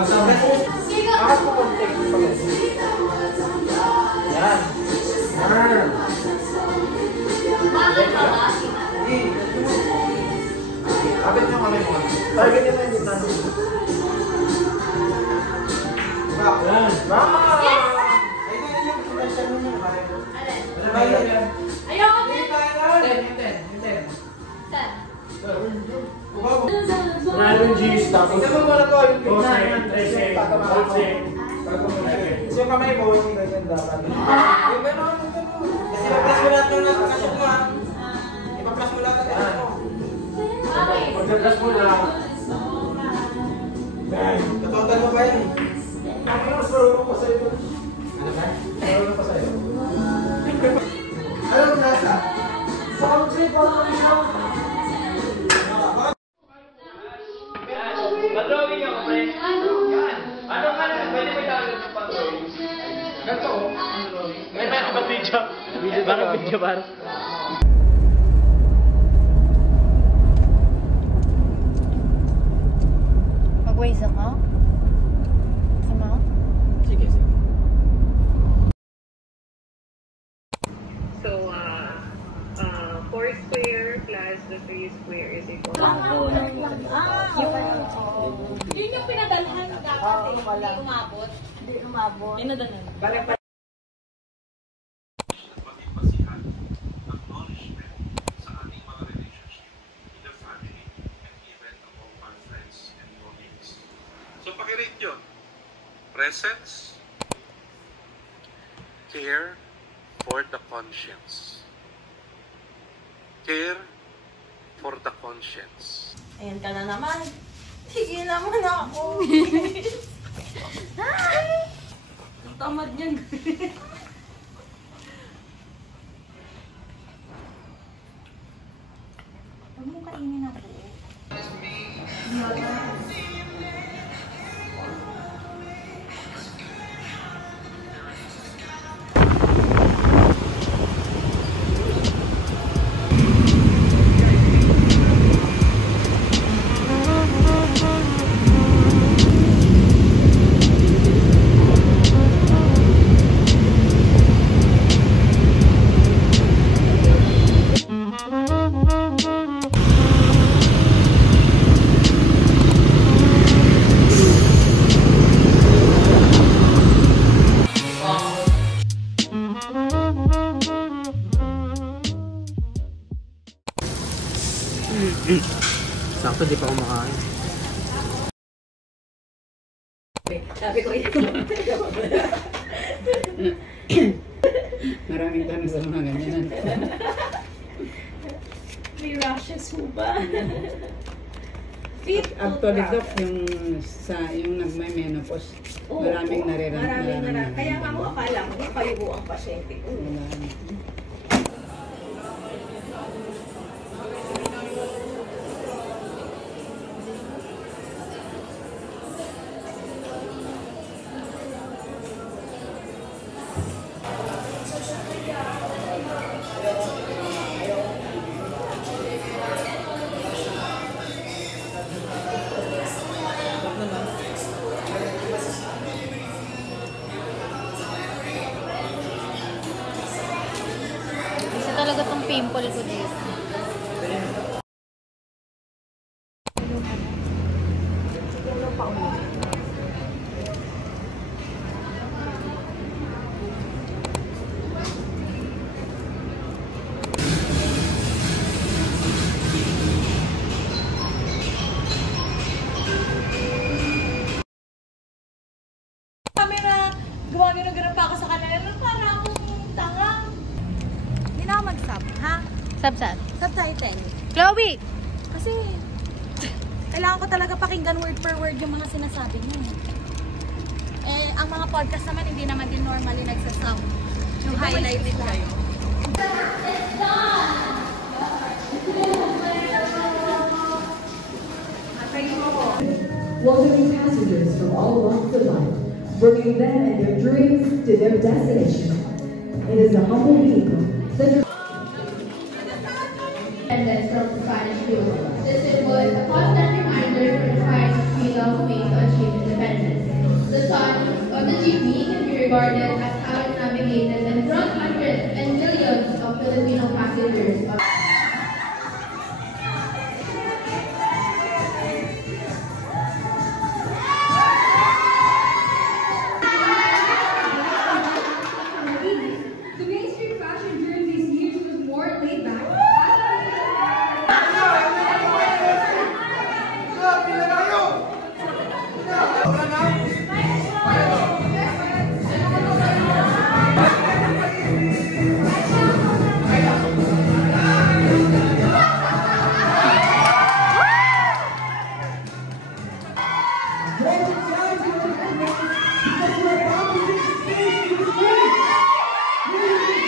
Masabi ko. Bakit ko contact ko pala? Yan. Bakit ka ba? Kapit nyo kami mo. Target nyo yung gitna. Yan. Yes! Ayun yung sumesya nyo nyo. Alin? Ayoko din! Yung 10. Saan? Nalo yung G's tapos. Ito mo muna to. Yung gitna yan. Yung kamay mo, yung ganyan dapat. Yung gano'n. Kasi mag-plus mo lahat ng nakasyon mo ha. Ipa-plus mo lahat ng nakasyon mo. Okay. Pag-plus mo na. Natotal mo ba yan eh? Ako na, mas marunong pa sa'yo. Ano ba? Marunong pa sa'yo. Ano ang nasa? Sound trip, ano siya? Madrawing ako, pre. Yan. Ano ka na? Pwede mo itawag sa pang-drawing? Ganito o? Ano video? Parang video, parang. Mag-waze ako? Sama? Sige, sige. So, 4 square plus the 3 square is equal to... Yun yung pinadalhan dapat eh. Hindi umabot. Hindi umabot. Pinadalhan. Maging basihan ang nourishment sa ating mga relationship in the family and even among our friends and colleagues. So pakirate yun. Presence, care for the conscience. Care for the conscience. Ayan ka na naman. Sige naman ako. Ang tamad niyan. Huwag mo kainin ako. Sakto, di pa kumakain. Sabi ko yun. Maraming tanong sa mga ganyan. May rashes ho ba? Fit po Actually, ba? Doc, yung nagmay-menopause, maraming nararamdaman. Kaya nga mo akala mo, payuho ang pasyente ko. Isa talaga tong pimple ko dito. Camera, gumagano-gano pa ako sa kanila. Para akong tanga. Hindi na ako mag-sub, ha? Sub-sub. Subtitle. Chloe! Kasi, kailangan ko talaga pakinggan word per word yung mga sinasabi niya. Eh, ang mga podcast naman, hindi naman din normally nagsasub. Yung highlight nila. It's done! Welcoming passengers from all walks of life, bringing them and their dreams to their destination. It is a humble vehicle. Independence from Spanish rule. This symbol is a constant reminder for the Spanish freedom made to achieve independence. regarded as how it navigated and brought hundreds and millions of Filipino passengers. The mainstream fashion during these years was more laid back.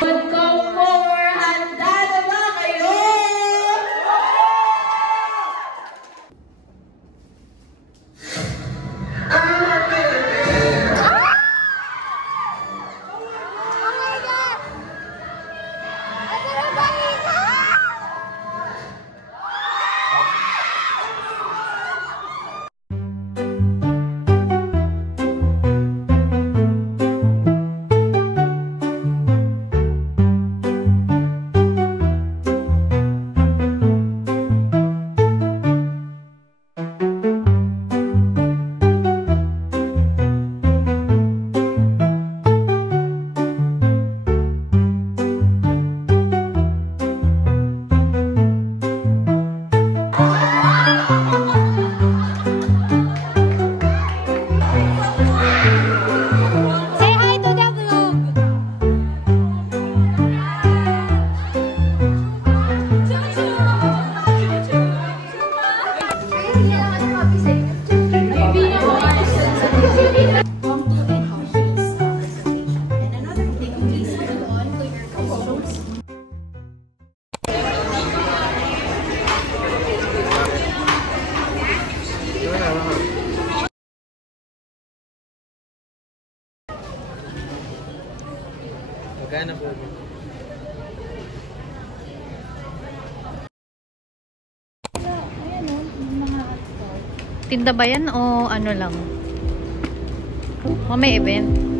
Come forward, handa na ba kayo? Say hi to the vlog! Magana po. Tinda ba yan o ano lang? O may event?